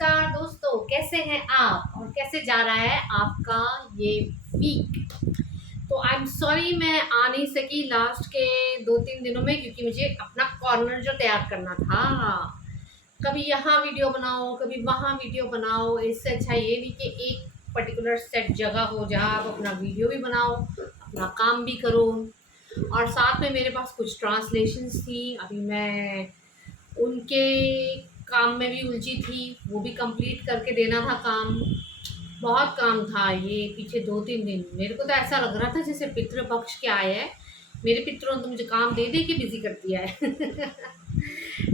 नमस्कार दोस्तों, कैसे हैं आप और कैसे जा रहा है आपका ये वीक। तो आई एम सॉरी, मैं आ नहीं सकी लास्ट के 2-3 दिनों में, क्योंकि मुझे अपना कॉर्नर जो तैयार करना था। कभी यहाँ वीडियो बनाओ, कभी वहाँ वीडियो बनाओ। इससे अच्छा ये नहीं कि एक पर्टिकुलर सेट जगह हो जहाँ आप अपना वीडियो भी बनाओ, अपना काम भी करो। और साथ में मेरे पास कुछ ट्रांसलेशंस थी, अभी मैं उनके काम में भी उलझी थी, वो भी कंप्लीट करके देना था काम। बहुत काम था ये पीछे 2-3 दिन। मेरे को तो ऐसा लग रहा था जैसे पितृपक्ष क्या आया है, मेरे पितरों ने तो मुझे काम दे दे के बिजी कर दिया है।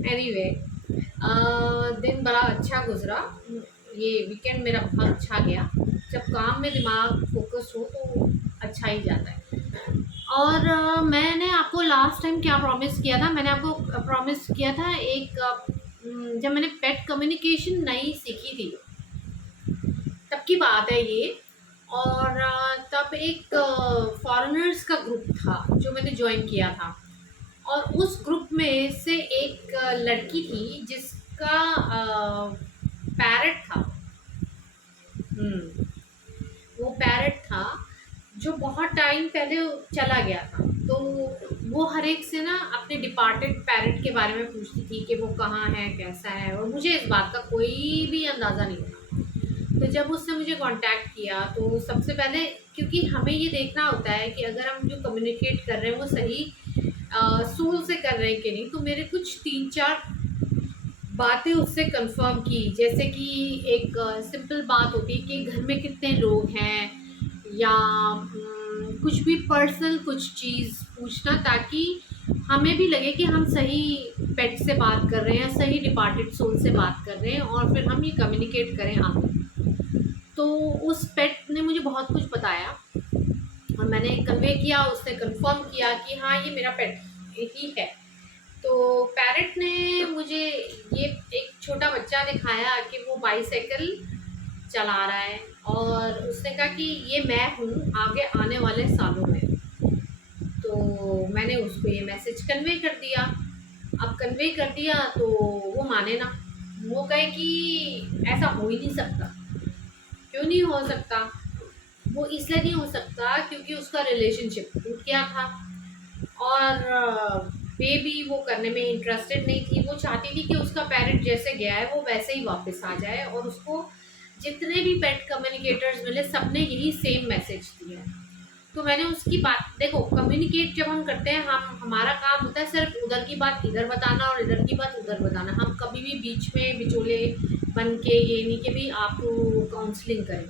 एनीवे, दिन बड़ा अच्छा गुजरा। ये वीकेंड मेरा बहुत अच्छा गया। जब काम में दिमाग फोकस हो तो अच्छा ही जाता है। और मैंने आपको लास्ट टाइम क्या प्रॉमिस किया था, मैंने आपको प्रॉमिस किया था एक जब मैंने पेट कम्युनिकेशन नई सीखी थी तब की बात है ये। और तब एक फॉरेनर्स का ग्रुप था जो मैंने ज्वाइन किया था। और उस ग्रुप में से एक लड़की थी जिसका पैरट था। हम्म, वो पैरट था जो बहुत टाइम पहले चला गया था। तो वो हर एक से ना अपने डिपार्टेड पैरट के बारे में पूछती थी कि वो कहाँ है, कैसा है, और मुझे इस बात का कोई भी अंदाज़ा नहीं था। तो जब उसने मुझे कांटेक्ट किया तो सबसे पहले, क्योंकि हमें ये देखना होता है कि अगर हम जो कम्युनिकेट कर रहे हैं वो सही सोल से कर रहे हैं कि नहीं, तो मेरे कुछ 3-4 बातें उससे कंफर्म की। जैसे कि एक सिंपल बात होती है कि घर में कितने लोग हैं, या कुछ भी पर्सनल कुछ चीज़ पूछना, ताकि हमें भी लगे कि हम सही पेट से बात कर रहे हैं, सही डिपार्टेड सोल से बात कर रहे हैं, और फिर हम ये कम्युनिकेट करें आगे। तो उस पेट ने मुझे बहुत कुछ बताया और मैंने कन्वे किया, उसने कंफर्म किया कि हाँ ये मेरा पेट ही है। तो पैरट ने मुझे ये एक छोटा बच्चा दिखाया कि वो बाईसाइकिल चला रहा है, और उसने कहा कि ये मैं हूँ आगे आने वाले सालों में। तो मैंने उसको ये मैसेज कन्वे कर दिया। अब कन्वे कर दिया तो वो माने ना, वो कहे कि ऐसा हो ही नहीं सकता। क्यों नहीं हो सकता? वो इसलिए नहीं हो सकता क्योंकि उसका रिलेशनशिप टूट गया था, और बेबी वो करने में इंटरेस्टेड नहीं थी। वो चाहती थी कि उसका पेरेंट जैसे गया है वो वैसे ही वापस आ जाए, और उसको जितने भी पेट कम्युनिकेटर्स मिले सबने यही सेम मैसेज दिया है। तो मैंने उसकी बात, देखो कम्युनिकेट जब हम करते हैं, हम हमारा काम होता है सिर्फ उधर की बात इधर बताना और इधर की बात उधर बताना। हम कभी भी बीच में बिचौले बन के ये नहीं कि भाई आपको काउंसलिंग करें।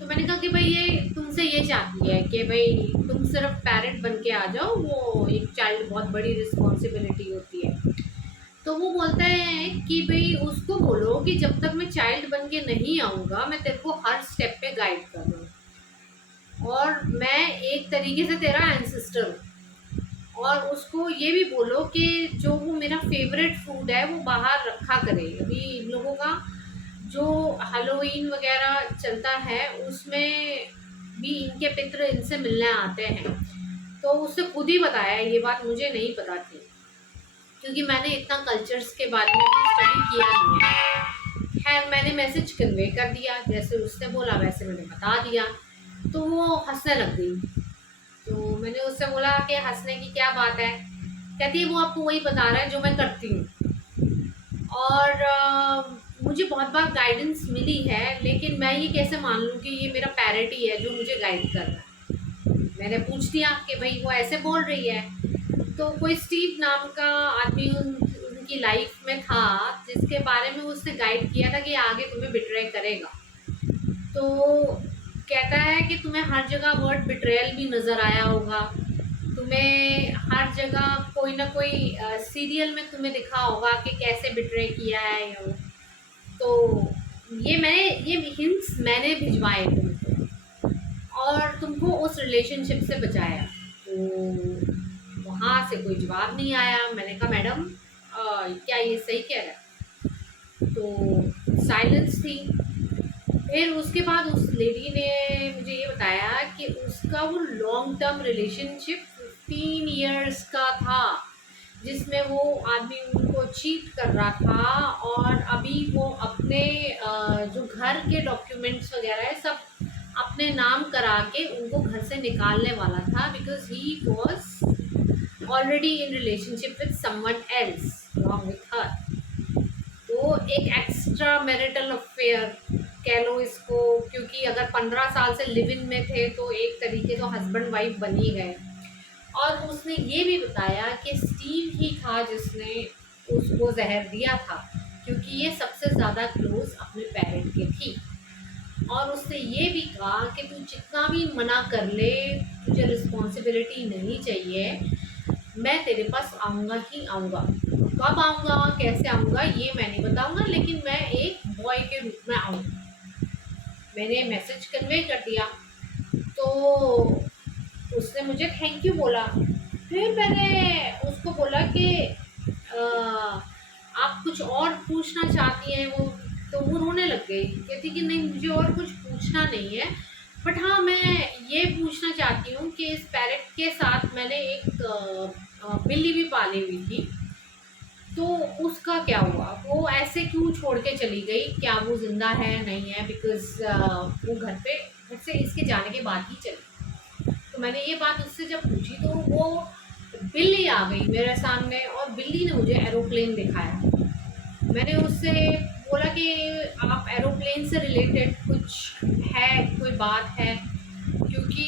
तो मैंने कहा कि भाई ये तुमसे ये चाहती है कि भाई तुम सिर्फ पेरेंट बन के आ जाओ, वो एक चाइल्ड बहुत बड़ी रिस्पॉन्सिबिलिटी होती है। तो वो बोलता है कि भाई उसको बोलो कि जब तक मैं चाइल्ड बन के नहीं आऊँगा मैं तेरे को हर स्टेप पे गाइड कर रहा हूँ, और मैं एक तरीके से तेरा एंसेस्टर हूँ। और उसको ये भी बोलो कि जो वो मेरा फेवरेट फूड है वो बाहर रखा करे। अभी इन लोगों का जो हैलोवीन वगैरह चलता है उसमें भी इनके पितर इनसे मिलने आते हैं। तो उससे खुद ही बताया है, ये बात मुझे नहीं पता थी क्योंकि मैंने इतना कल्चर्स के बारे में भी स्टडी किया नहीं है। खैर मैंने मैसेज कन्वे कर दिया, जैसे उसने बोला वैसे मैंने बता दिया। तो वो हंसने लग गई। तो मैंने उससे बोला कि हंसने की क्या बात है? कहती है वो आपको वही बता रहा है जो मैं करती हूँ। और मुझे बहुत बार गाइडेंस मिली है, लेकिन मैं ये कैसे मान लूँ कि ये मेरा पैरट ही है जो मुझे गाइड कर रहा है। मैंने पूछ दिया कि भाई वो ऐसे बोल रही है। तो कोई स्टीव नाम का आदमी उनकी लाइफ में था जिसके बारे में उसने गाइड किया था कि आगे तुम्हें बिट्रे करेगा। तो कहता है कि तुम्हें हर जगह वर्ड बिट्रेयल भी नज़र आया होगा, तुम्हें हर जगह कोई ना कोई सीरियल में तुम्हें दिखा होगा कि कैसे बिट्रे किया है या वो। तो ये हिंट्स मैंने भिजवाए तुमको, और तुमको उस रिलेशनशिप से बचाया। तो वहाँ से कोई जवाब नहीं आया। मैंने कहा मैडम क्या ये सही कह रहा है? तो साइलेंस थी। फिर उसके बाद उस लेडी ने मुझे ये बताया कि उसका वो लॉन्ग टर्म रिलेशनशिप 15 इयर्स का था, जिसमें वो आदमी उनको चीट कर रहा था, और अभी वो अपने जो घर के डॉक्यूमेंट्स वगैरह है सब अपने नाम करा के उनको घर से निकालने वाला था, because he was already in relationship with someone else along with her. तो एक एक्स्ट्रा मैरिटल अफेयर कह लो इसको, क्योंकि अगर 15 साल से लिव इन में थे तो एक तरीके तो हस्बैंड वाइफ बन ही गए। और उसने ये भी बताया कि स्टीव ही था जिसने उसको जहर दिया था, क्योंकि ये सबसे ज़्यादा क्लोज अपने पेरेंट के थी। और उसने ये भी कहा कि तू जितना भी मना कर ले, तुझे रिस्पॉन्सिबिलिटी नहीं चाहिए, मैं तेरे पास आऊँगा ही आऊँगा। कब आऊँगा, कैसे आऊँगा ये मैं नहीं बताऊँगा, लेकिन मैं एक बॉय के रूप में आऊँगा। मैंने मैसेज कन्वे कर दिया, तो उसने मुझे थैंक यू बोला। फिर मैंने उसको बोला कि आप कुछ और पूछना चाहती हैं, तो वो रोने लग गई, कहती कि नहीं मुझे और कुछ पूछना नहीं है, बट हाँ मैं ये पूछना चाहती हूँ कि इस पैरेट के साथ मैंने एक बिल्ली भी पाली हुई थी, तो उसका क्या हुआ, वो ऐसे क्यों छोड़ के चली गई, क्या वो ज़िंदा है नहीं है, बिकॉज़ वो घर से इसके जाने के बाद ही चली। तो मैंने ये बात उससे जब पूछी तो वो बिल्ली आ गई मेरे सामने, और बिल्ली ने मुझे एरोप्लेन दिखाया। मैंने उससे बोला कि आप एरोप्लेन से रिलेटेड कुछ है, कोई बात है, क्योंकि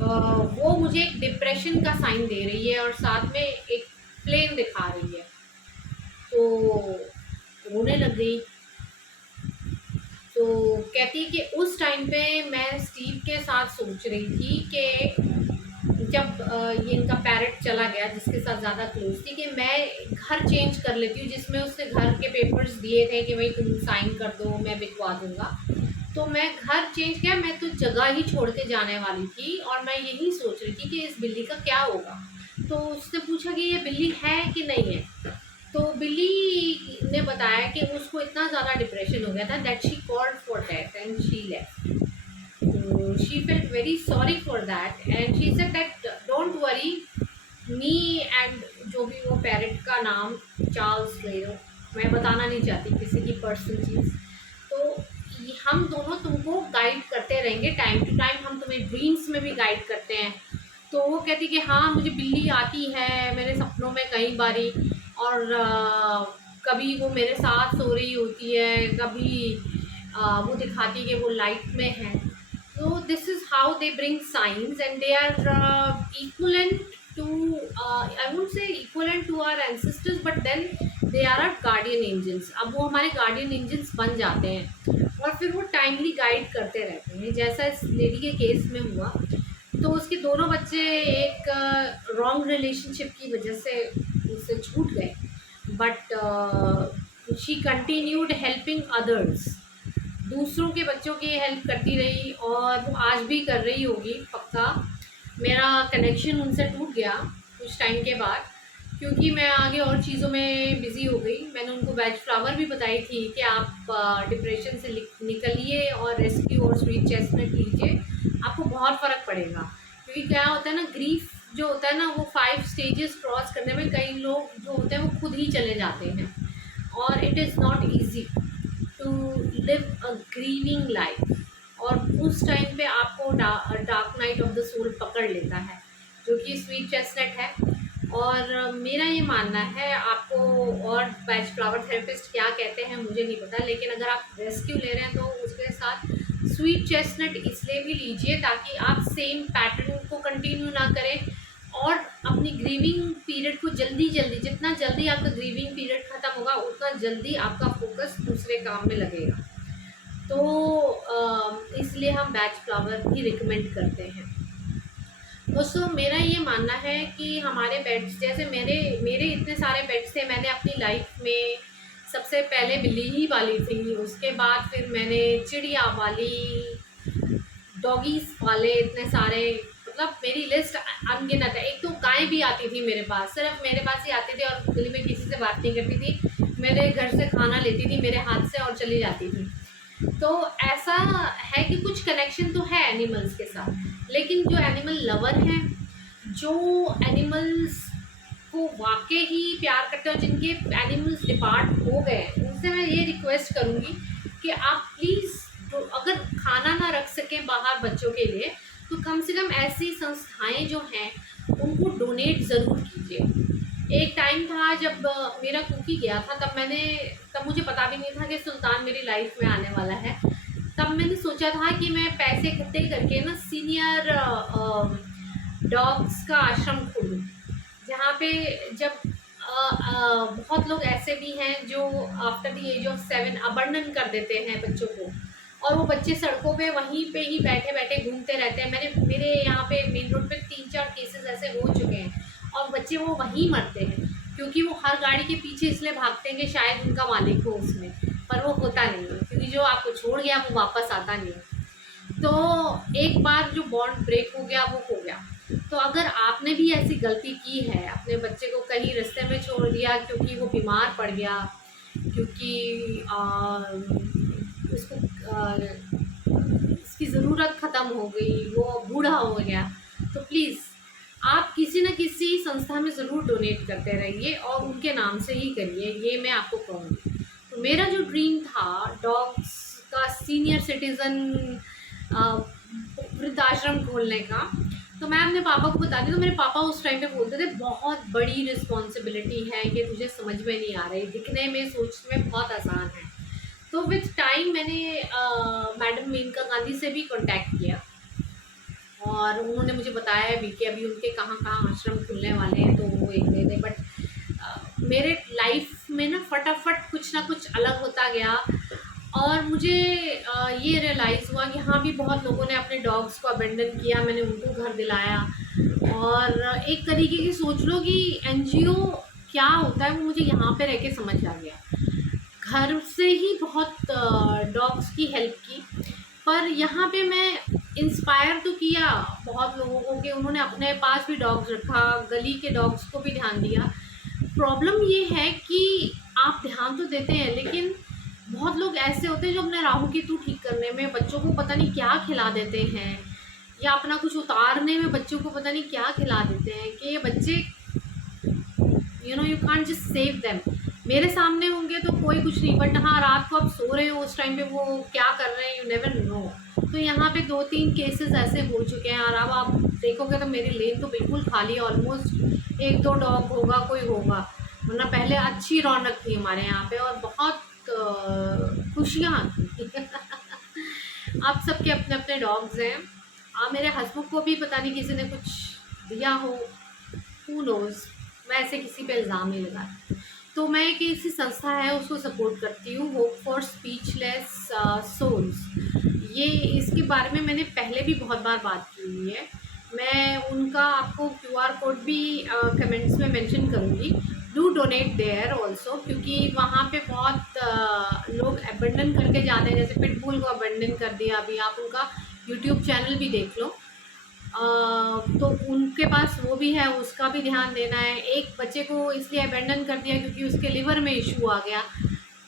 वो मुझे एक डिप्रेशन का साइन दे रही है और साथ में एक प्लेन दिखा रही है। तो रोने लग गई। तो कहती कि उस टाइम पे मैं स्टीव के साथ सोच रही थी कि जब ये इनका पैरेट चला गया जिसके साथ ज़्यादा क्लोज थी, कि मैं घर चेंज कर लेती हूँ, जिसमें उसने घर के पेपर्स दिए थे कि भाई तुम साइन कर दो मैं बिकवा दूँगा। तो मैं घर चेंज किया, मैं तो जगह ही छोड़ के जाने वाली थी, और मैं यही सोच रही थी कि इस बिल्ली का क्या होगा। तो उसने पूछा कि ये बिल्ली है कि नहीं है, तो बिल्ली ने बताया कि उसको इतना ज़्यादा डिप्रेशन हो गया था that she called for death and she left. तो she felt very sorry for that and she said that don't worry, me and जो भी वो पैरेट का नाम चार्ल्स लेरो, मैं बताना नहीं चाहती किसी की पर्सनल चीज़, तो हम दोनों तुमको गाइड करते रहेंगे टाइम टू टाइम, हम तुम्हें ड्रीम्स में भी गाइड करते हैं। तो वो कहती कि हाँ मुझे बिल्ली आती है मेरे सपनों में कई बारी, और कभी वो मेरे साथ सो रही होती है, कभी वो दिखाती है कि वो लाइट में है। तो this is how they bring science and they are equivalent to, I would say equivalent to our ancestors, but then they are are guardian angels. अब वो हमारे गार्डियन एंजल्स बन जाते हैं और फिर वो टाइमली गाइड करते रहते हैं, जैसा इस लेडी के केस में हुआ। तो उसके दोनों बच्चे एक रॉन्ग रिलेशनशिप की वजह से उससे छूट गए, but she continued helping others, दूसरों के बच्चों की हेल्प करती रही, और वो आज भी कर रही होगी पक्का। मेरा कनेक्शन उनसे टूट गया कुछ टाइम के बाद, क्योंकि मैं आगे और चीज़ों में बिज़ी हो गई। मैंने उनको वेज फ्लावर भी बताई थी कि आप डिप्रेशन से निकलिए और रेस्क्यू और स्वीट चेस्टनट लीजिए, आपको बहुत फ़र्क पड़ेगा। क्योंकि क्या होता है ना, ग्रीफ जो होता है ना, वो 5 स्टेजेस क्रॉस करने में कई लोग जो होते हैं वो खुद ही चले जाते हैं, और it is not easy to live a grieving life. और उस टाइम पे आपको dark night of the soul पकड़ लेता है, जो कि स्वीट चेस्टनट है। और मेरा ये मानना है, आपको और वेज फ्लावर थेरेपिस्ट क्या कहते हैं मुझे नहीं पता, लेकिन अगर आप रेस्क्यू ले रहे हैं तो उसके साथ स्वीट चेस्टनट इसलिए भी लीजिए ताकि आप सेम पैटर्न को कंटिन्यू ना करें, और अपनी ग्रीविंग पीरियड को जल्दी जितना जल्दी आपका ग्रीविंग पीरियड ख़त्म होगा उतना जल्दी आपका फोकस दूसरे काम में लगेगा। तो इसलिए हम वेज फ्लावर भी रिकमेंड करते हैं। दोस्तों मेरा ये मानना है कि हमारे पेट्स, जैसे मेरे इतने सारे पेट्स थे, मैंने अपनी लाइफ में सबसे पहले बिल्ली ही पाली थी, उसके बाद फिर मैंने चिड़िया पाली, डॉगीज़ पाले इतने सारे, मतलब मेरी लिस्ट अनगिनत है। एक तो गाय भी आती थी मेरे पास, सिर्फ मेरे पास ही आती थी और दिल्ली में किसी से बात नहीं करती थी, मेरे घर से खाना लेती थी मेरे हाथ से और चली जाती थी। तो ऐसा है कि कुछ कनेक्शन तो है एनिमल्स के साथ, लेकिन जो एनिमल लवर हैं, जो एनिमल्स को जिनको वाकई ही प्यार करते हैं और जिनके एनिमल्स डिपार्ट हो गए हैं, उनसे मैं ये रिक्वेस्ट करूँगी कि आप प्लीज़, तो अगर खाना ना रख सकें बाहर बच्चों के लिए, तो कम से कम ऐसी संस्थाएं जो हैं उनको डोनेट ज़रूर कीजिए। एक टाइम था जब मेरा कुकी गया था, तब मुझे पता भी नहीं था कि सुल्तान मेरी लाइफ में आने वाला है। तब मैंने सोचा था कि मैं पैसे इकट्ठे करके ना सीनियर डॉग्स का आश्रम खोलूँ, जहाँ पे जब बहुत लोग ऐसे भी हैं जो after the age of 7 abandon कर देते हैं बच्चों को, और वो बच्चे सड़कों पे वहीं पे ही बैठे बैठे घूमते रहते हैं। मेरे यहाँ पे मेन रोड पे 3-4 केसेस ऐसे हो चुके हैं, और बच्चे वो वहीं मरते हैं, क्योंकि वो हर गाड़ी के पीछे इसलिए भागते हैं कि शायद उनका मालिक हो उसमें, पर वो होता नहीं है, क्योंकि जो आपको छोड़ गया वो वापस आता नहीं है। तो एक बार जो बॉन्ड ब्रेक हो गया वो हो गया। तो अगर आपने भी ऐसी गलती की है, अपने बच्चे को कहीं रास्ते में छोड़ दिया क्योंकि वो बीमार पड़ गया, क्योंकि उसको उसकी ज़रूरत ख़त्म हो गई, वो बूढ़ा हो गया, तो प्लीज़ आप किसी न किसी संस्था में ज़रूर डोनेट करते रहिए और उनके नाम से ही करिए, ये मैं आपको कहूँगी। तो मेरा जो ड्रीम था डॉग्स का सीनियर सिटीज़न वृद्धाश्रम खोलने का, तो मैं अपने पापा को बताती, तो मेरे पापा उस टाइम पे बोलते थे बहुत बड़ी रिस्पॉन्सिबिलिटी है, ये तुझे समझ में नहीं आ रही, दिखने में सोचने में बहुत आसान है। तो विथ टाइम मैंने मैडम मेनका गांधी से भी कांटेक्ट किया, और उन्होंने मुझे बताया भी कि अभी उनके कहाँ कहाँ आश्रम खुलने वाले हैं, तो वो एक दे दे। बट मेरे लाइफ में ना फटाफट कुछ ना कुछ अलग होता गया, और मुझे ये रियलाइज़ हुआ कि हाँ भी बहुत लोगों ने अपने डॉग्स को अबेंडन किया, मैंने उनको घर दिलाया। और एक तरीके की सोच लो कि एनजीओ क्या होता है वो मुझे यहाँ पे रह के समझ आ गया। घर से ही बहुत डॉग्स की हेल्प की, पर यहाँ पे मैं इंस्पायर तो किया बहुत लोगों को कि उन्होंने अपने पास भी डॉग्स रखा, गली के डॉग्स को भी ध्यान दिया। प्रॉब्लम ये है कि आप ध्यान तो देते हैं, लेकिन बहुत लोग ऐसे होते हैं जो अपने राहु केतु ठीक करने में बच्चों को पता नहीं क्या खिला देते हैं, या अपना कुछ उतारने में बच्चों को पता नहीं क्या खिला देते हैं कि ये बच्चे you can't just save them. मेरे सामने होंगे तो कोई कुछ नहीं, बट हाँ रात को आप सो रहे हो उस टाइम पे वो क्या कर रहे हैं यू नेवर नो। तो यहाँ पे 2-3 केसेस ऐसे हो चुके हैं, और अब आप देखोगे तो मेरी लेन तो बिल्कुल खाली है, ऑलमोस्ट 1-2 डॉग होगा कोई होगा, वरना पहले अच्छी रौनक थी हमारे यहाँ पे और बहुत खुशियाँ आती आप सबके अपने अपने डॉग्स हैं। मेरे हस्बैंड को भी पता नहीं किसी ने कुछ दिया हो, हू नोज़, मैं ऐसे किसी पे इल्ज़ाम नहीं लगाती। तो मैं एक ऐसी संस्था है उसको सपोर्ट करती हूँ, होप फॉर स्पीचलेस सोल्स। ये इसके बारे में मैंने पहले भी बहुत बार बात की हुई है, मैं उनका आपको QR कोड भी कमेंट्स में मेंशन करूँगी। डू डोनेट देयर ऑल्सो, क्योंकि वहाँ पे बहुत लोग अबेंडन करके जाते हैं, जैसे पिटबुल को अबेंडन कर दिया। अभी आप उनका यूट्यूब चैनल भी देख लो, तो उनके पास वो भी है, उसका भी ध्यान देना है। एक बच्चे को इसलिए अबेंडन कर दिया क्योंकि उसके लिवर में इशू आ गया,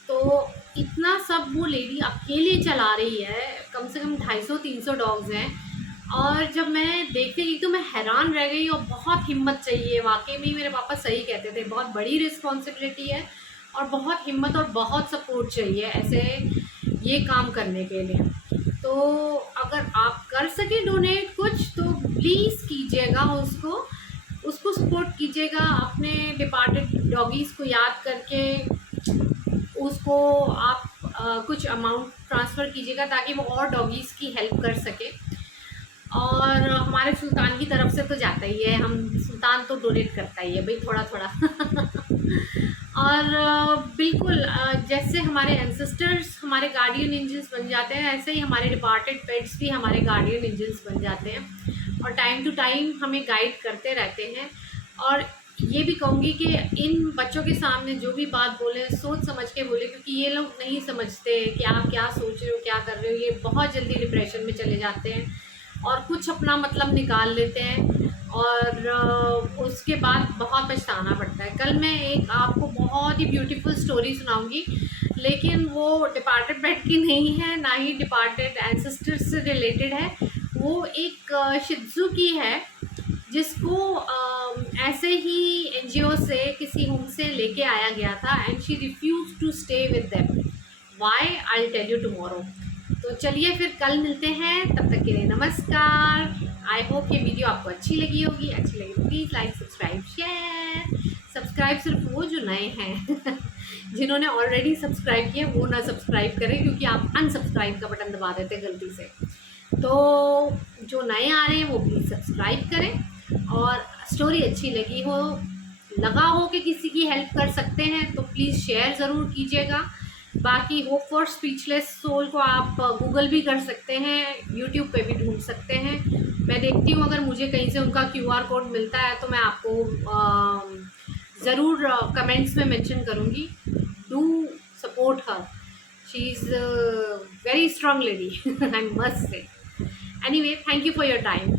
तो इतना सब वो लेडी अकेले चला रही है, कम से कम 250-300 डॉग्स हैं। और जब मैं देखने गई तो मैं हैरान रह गई, और बहुत हिम्मत चाहिए, वाकई में मेरे पापा सही कहते थे, बहुत बड़ी रिस्पॉन्सिबिलिटी है और बहुत हिम्मत और बहुत सपोर्ट चाहिए ऐसे ये काम करने के लिए। तो अगर आप कर सकें डोनेट कुछ तो प्लीज़ कीजिएगा, उसको सपोर्ट कीजिएगा, अपने डिपार्टेड डॉगीज़ को याद करके उसको आप कुछ अमाउंट ट्रांसफ़र कीजिएगा ताकि वो और डॉगीज़ की हेल्प कर सके। और हमारे सुल्तान की तरफ से तो जाता ही है, हम सुल्तान तो डोनेट करता ही है भाई थोड़ा थोड़ा और बिल्कुल जैसे हमारे एंसेस्टर्स हमारे गार्डियन एंजल्स बन जाते हैं, ऐसे ही हमारे डिपार्टेड पेट्स भी हमारे गार्डियन एंजल्स बन जाते हैं और टाइम टू टाइम हमें गाइड करते रहते हैं। और ये भी कहूँगी कि इन बच्चों के सामने जो भी बात बोले सोच समझ के बोले, क्योंकि ये लोग नहीं समझते कि आप क्या सोच रहे हो क्या कर रहे हो। ये बहुत जल्दी डिप्रेशन में चले जाते हैं और कुछ अपना मतलब निकाल लेते हैं और उसके बाद बहुत पछताना पड़ता है। कल मैं एक आपको बहुत ही ब्यूटीफुल स्टोरी सुनाऊंगी, लेकिन वो डिपार्टेड पेट की नहीं है, ना ही डिपार्टेड एंसेस्टर्स से रिलेटेड है। वो एक शित्ज़ू की है जिसको ऐसे ही एनजीओ से किसी होम से लेके आया गया था and she refuse to stay with them. Why, I tell you tomorrow. तो चलिए फिर कल मिलते हैं, तब तक के लिए नमस्कार। आई होप ये वीडियो आपको अच्छी लगी होगी। अच्छी लगी तो please like, subscribe, share. Subscribe सिर्फ वो जो नए हैं जिन्होंने ऑलरेडी सब्सक्राइब किया वो ना सब्सक्राइब करें, क्योंकि आप अनसब्सक्राइब का बटन दबा देते हैं गलती से। तो जो नए आ रहे हैं वो प्लीज़ सब्सक्राइब करें, और स्टोरी अच्छी लगी हो, लगा हो कि किसी की हेल्प कर सकते हैं तो प्लीज़ शेयर ज़रूर कीजिएगा। बाकी होप फॉर स्पीचलेस सोल को आप गूगल भी कर सकते हैं, यूट्यूब पे भी ढूंढ सकते हैं। मैं देखती हूँ अगर मुझे कहीं से उनका QR कोड मिलता है तो मैं आपको ज़रूर कमेंट्स में मेंशन करूँगी। Do support her, she is very strong lady I must say. Anyway, thank you for your time.